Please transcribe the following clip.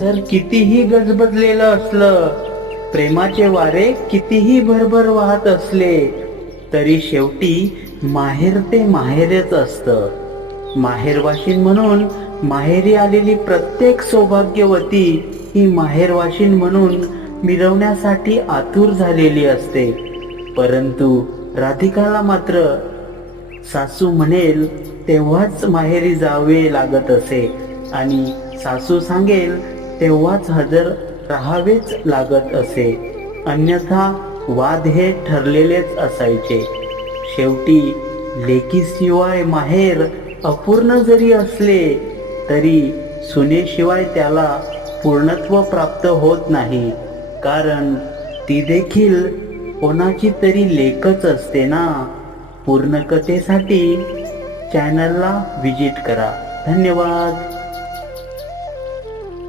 तर कितीही गजबजलेलं असलं, प्रेमाचे वारे कितीही भरभर वाहत असले, तरी शेवटी माहेर ते माहेरच असतं. माहेरवाशीण म्हणून माहेरी आलेली प्रत्येक सौभाग्यवती ही माहेरवाशीण म्हणून मिरवण्यासाठी आतुर झालेली असते. परंतु राधिकाला मात्र सासू म्हणेल तेव्हाच माहेरी जावे लागत असे आणि सासू सांगेल तेव्हाच हजर राहावेच लागत असे. अन्यथा वाद हे ठरलेलेच असायचे. शेवटी लेकीशिवाय माहेर अपूर्ण जरी असले तरी सुनेशिवाय त्याला पूर्णत्व प्राप्त होत नाही, कारण ती देखील कोणाची तरी लेकच असते ना. पूर्ण कथेसाठी चॅनलला विजिट करा. धन्यवाद.